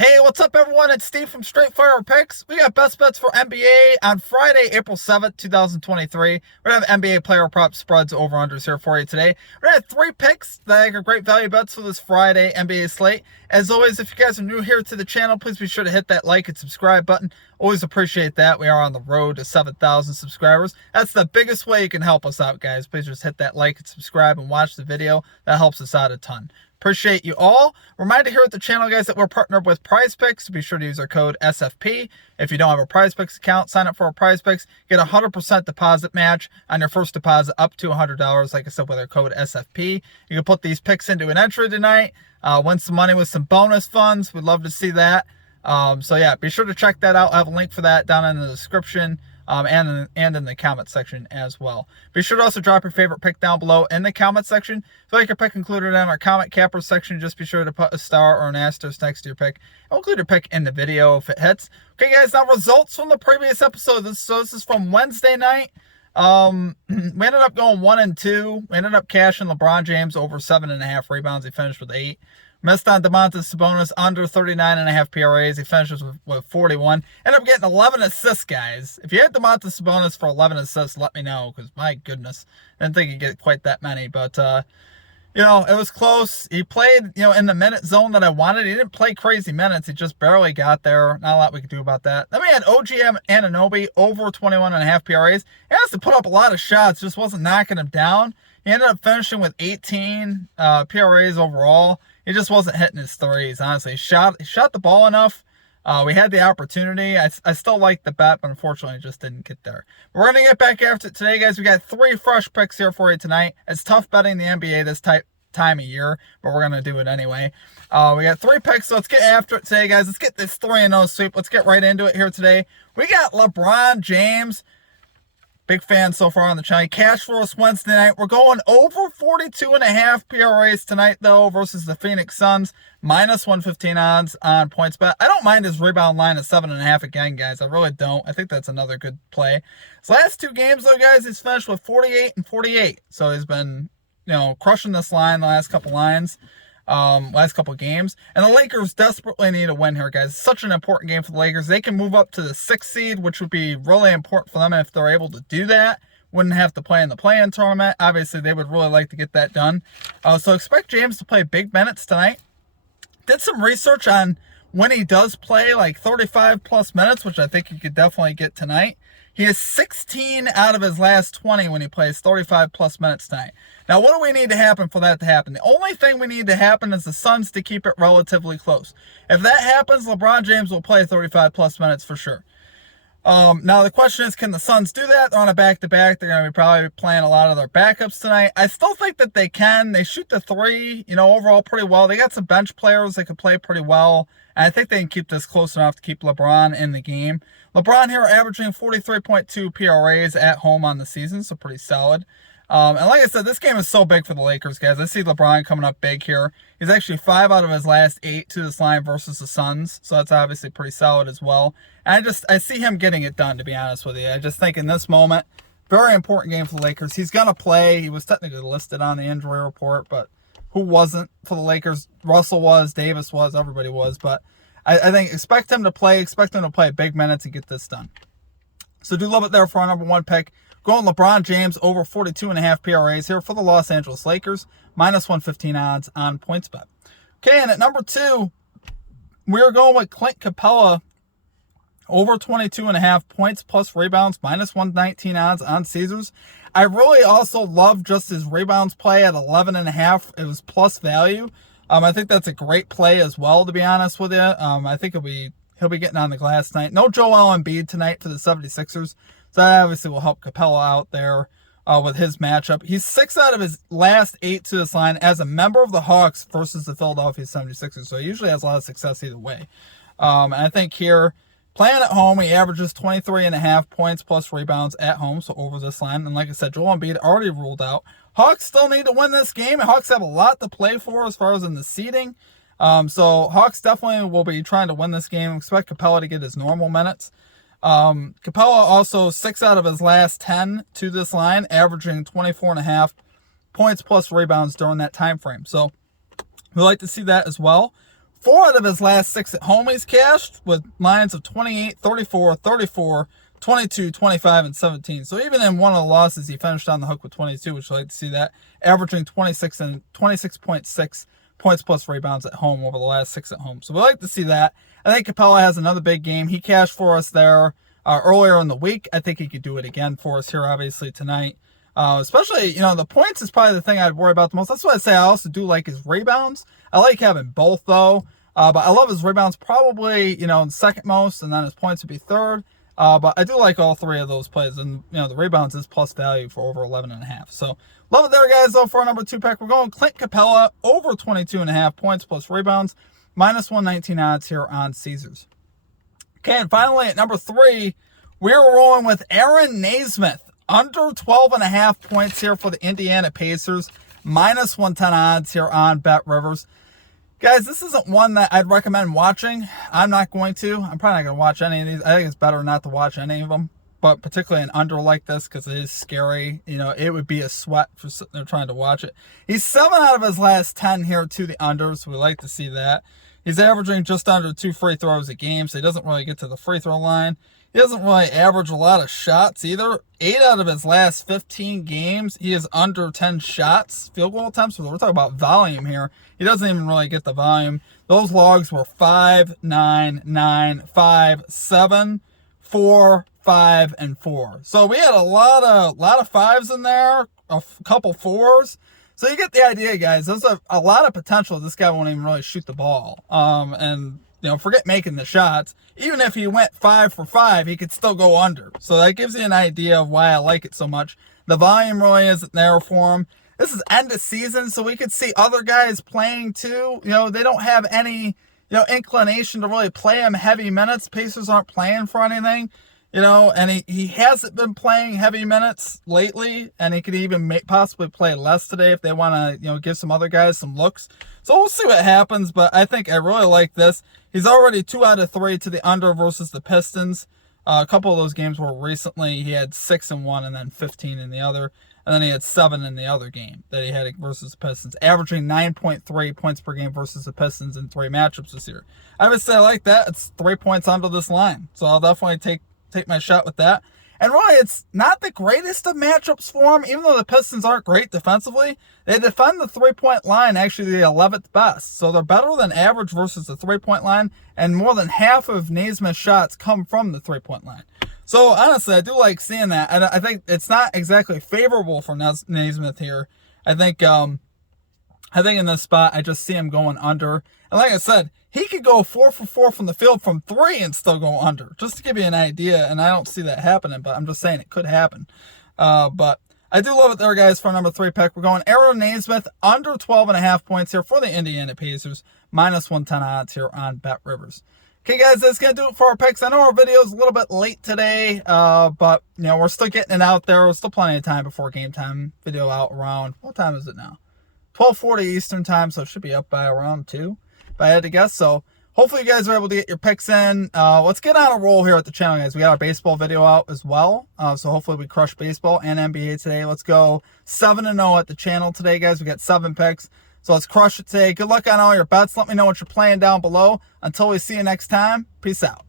Hey, what's up, everyone? It's Steve from Straight Fire Picks. We got best bets for NBA on Friday, April 7th, 2023. We're going to have NBA player prop spreads over-unders here for you today. We're going to have three picks that are great value bets for this Friday NBA slate. As always, if you guys are new here to the channel, please be sure to hit that like and subscribe button. Always appreciate that. We are on the road to 7,000 subscribers. That's the biggest way you can help us out, guys. Please just hit that like and subscribe and watch the video. That helps us out a ton. Appreciate you all. Reminder here at the channel, guys, that we're partnered with Prize Picks. Be sure to use our code SFP. If you don't have a Prize Picks account, sign up for a Prize Picks. Get a 100% deposit match on your first deposit up to $100. Like I said, with our code SFP. You can put these picks into an entry tonight. Win some money with some bonus funds. We'd love to see that. So yeah, be sure to check that out. I have a link for that down in the description. And in the comment section as well. Be sure to also drop your favorite pick down below in the comment section. If you like your pick included in our comment capper section, just be sure to put a star or an asterisk next to your pick. I'll include your pick in the video if it hits. Okay, guys, now results from the previous episode. This is from Wednesday night. We ended up going 1-2. We ended up cashing LeBron James over 7.5 rebounds. He finished with 8. Missed on Domantas Sabonis under 39.5 PRAs. He finishes with 41. Ended up getting 11 assists, guys. If you had Domantas Sabonis for 11 assists, let me know, because my goodness, I didn't think he'd get quite that many. But, it was close. He played, in the minute zone that I wanted. He didn't play crazy minutes. He just barely got there. Not a lot we could do about that. Then we had OG Anunoby over 21.5 PRAs. He has to put up a lot of shots, just wasn't knocking him down. He ended up finishing with 18 PRAs overall. He just wasn't hitting his threes, honestly. He shot the ball enough. We had the opportunity. I still like the bet, but unfortunately it just didn't get there. We're going to get back after it today, guys. We got 3 fresh picks here for you tonight. It's tough betting the NBA this time of year, but we're going to do it anyway. We got 3 picks, so let's get after it today, guys. Let's get this 3-0 sweep. Let's get right into it here today. We got LeBron James. Big fan so far on the channel. Cash for us Wednesday night. We're going over 42.5 PRAs tonight, though, versus the Phoenix Suns. Minus 115 odds on points bet. I don't mind his rebound line at 7.5 again, guys. I really don't. I think that's another good play. His last 2 games, though, guys, he's finished with 48 and 48. So he's been, crushing this line the last couple games. And the Lakers desperately need a win here, guys. It's such an important game for the Lakers. They can move up to the 6th seed, which would be really important for them if they're able to do that. Wouldn't have to play in the play-in tournament. Obviously, they would really like to get that done. So expect James to play big minutes tonight. Did some research on when he does play like 35-plus minutes, which I think he could definitely get tonight. He has 16 out of his last 20 when he plays 35-plus minutes tonight. Now, what do we need to happen for that to happen? The only thing we need to happen is the Suns to keep it relatively close. If that happens, LeBron James will play 35-plus minutes for sure. Now, the question is, can the Suns do that? They're on a back-to-back. They're going to be probably playing a lot of their backups tonight. I still think that they can. They shoot the 3, overall pretty well. They got some bench players that can play pretty well. And I think they can keep this close enough to keep LeBron in the game. LeBron here averaging 43.2 PRAs at home on the season, so pretty solid. And like I said, this game is so big for the Lakers, guys. I see LeBron coming up big here. He's actually 5 out of his last 8 to this line versus the Suns, so that's obviously pretty solid as well. And I see him getting it done, to be honest with you. I just think in this moment, very important game for the Lakers. He's going to play. He was technically listed on the injury report, but who wasn't for the Lakers? Russell was, Davis was, everybody was, but I think expect him to play big minutes and get this done. So do love it there for our number 1 pick. Going LeBron James over 42.5 PRAs here for the Los Angeles Lakers. Minus 115 odds on points bet. Okay, and at number 2, we're going with Clint Capella over 22.5 points plus rebounds. Minus 119 odds on Caesars. I really also love just his rebounds play at 11.5. It was plus value. I think that's a great play as well, to be honest with you. I think he'll be getting on the glass tonight. No Joel Embiid tonight for the 76ers. So that obviously will help Capella out there with his matchup. He's 6 out of his last 8 to this line as a member of the Hawks versus the Philadelphia 76ers. So he usually has a lot of success either way. And I think here, playing at home, he averages 23.5 points plus rebounds at home, so over this line. And like I said, Joel Embiid already ruled out. Hawks still need to win this game. Hawks have a lot to play for as far as in the seeding. So Hawks definitely will be trying to win this game. Expect Capella to get his normal minutes. Capella also 6 out of his last 10 to this line, averaging 24.5 points plus rebounds during that time frame. So we like to see that as well. 4 out of his last 6 at home he's cashed with lines of 28, 34, 34, 22, 25, and 17. So even in one of the losses, he finished on the hook with 22, which I like to see that, averaging 26.6 points plus rebounds at home over the last 6 at home. So we like to see that. I think Capella has another big game. He cashed for us there earlier in the week. I think he could do it again for us here, obviously, tonight. Especially, the points is probably the thing I'd worry about the most. That's why I say I also do like his rebounds. I like having both, though. But I love his rebounds probably, second most, and then his points would be third. But I do like all 3 of those plays, and, the rebounds is plus value for over 11.5. So, love it there, guys, though, for our number 2 pick. We're going Clint Capella over 22.5 points plus rebounds, minus 119 odds here on Caesars. Okay, and finally, at number 3, we're rolling with Aaron Naismith. Under 12.5 points here for the Indiana Pacers. Minus 110 odds here on Bet Rivers. Guys, this isn't one that I'd recommend watching. I'm not going to. I'm probably not going to watch any of these. I think it's better not to watch any of them. But particularly an under like this because it is scary. It would be a sweat for sitting there trying to watch it. He's 7 out of his last 10 here to the under, so we like to see that. He's averaging just under 2 free throws a game, so he doesn't really get to the free throw line. He doesn't really average a lot of shots either. 8 out of his last 15 games, he is under 10 shots. Field goal attempts, we're talking about volume here. He doesn't even really get the volume. Those logs were 5, 9, 9, 5, 7, 4, 5, and 4. So we had a lot of 5s in there, a couple 4s. So you get the idea, guys. There's a lot of potential. This guy won't even really shoot the ball. Forget making the shots. Even if he went 5 for 5, he could still go under. So that gives you an idea of why I like it so much. The volume really isn't there for him. This is end of season, so we could see other guys playing too. They don't have any, inclination to really play him heavy minutes. Pacers aren't playing for anything. And he hasn't been playing heavy minutes lately, and he could even possibly play less today if they want to, give some other guys some looks. So we'll see what happens, but I think I really like this. He's already 2 out of 3 to the under versus the Pistons. A couple of those games were recently. He had 6 in one and then 15 in the other, and then he had 7 in the other game that he had versus the Pistons, averaging 9.3 points per game versus the Pistons in 3 matchups this year. I would say I like that. It's 3 points under this line, so I'll definitely take my shot with that. And really, it's not the greatest of matchups for him, even though the Pistons aren't great defensively. They defend the 3-point line actually the 11th best. So they're better than average versus the 3-point line, and more than half of Naismith's shots come from the 3-point line. So honestly, I do like seeing that. I think it's not exactly favorable for Naismith here. I think in this spot, I just see him going under. And like I said, he could go 4 for 4 from the field from 3 and still go under, just to give you an idea. And I don't see that happening, but I'm just saying it could happen. But I do love it there, guys, for our number 3 pick. We're going Aaron Naismith under 12.5 points here for the Indiana Pacers, minus 110 odds here on Bet Rivers. Okay, guys, that's going to do it for our picks. I know our video is a little bit late today, but, we're still getting it out there. There's still plenty of time before game time. Video out around, what time is it now? 12:40 Eastern time, so it should be up by around 2. If I had to guess. So hopefully you guys are able to get your picks in. Let's get on a roll here at the channel, guys. We got our baseball video out as well. So hopefully we crush baseball and NBA today. Let's go 7-0 at the channel today, guys. We got 7 picks. So let's crush it today. Good luck on all your bets. Let me know what you're playing down below. Until we see you next time, peace out.